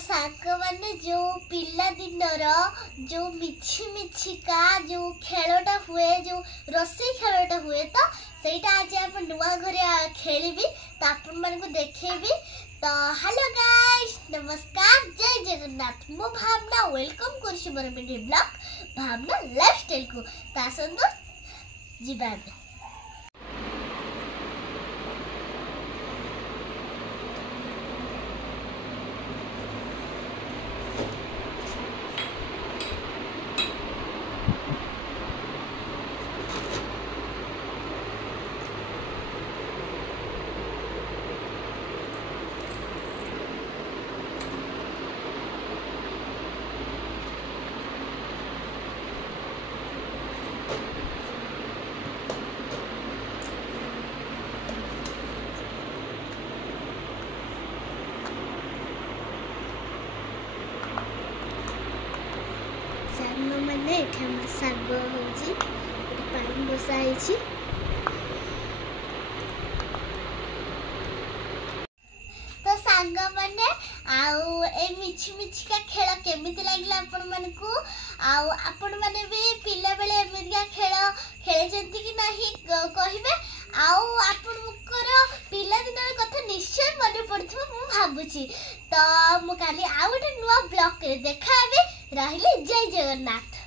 सांग माने जो पिला दिनर जो मिछि मिछिका जो खेलटा हुए जो रस्सी खेलटा हुए तो सेटा आज आप नुआ घरे खेलिबी तो आपण मन को देखेबी। तो हेलो गाइस नमस्कार जय जगन्नाथ मो भावना वेलकम करछि मोर वीडियो ब्लॉग भावना लाइफस्टाइल को तासंदो जीबा। मैंने साग पानी बसाई तो सांग मैंने आउ ए मिछि मिछिका खेल केमिति लागला आपण मन को आउ आपण माने भी पिला बेले एमितिका खेल खेले कि नहीं कहिबे। आउ आपनकर पिला दिनर कथा निश्चय मन पड़थो मु भाबुची। तो मु काली आउ गोटे नुवा ब्लॉग करे देखाबे रहिले जय जगन्नाथ।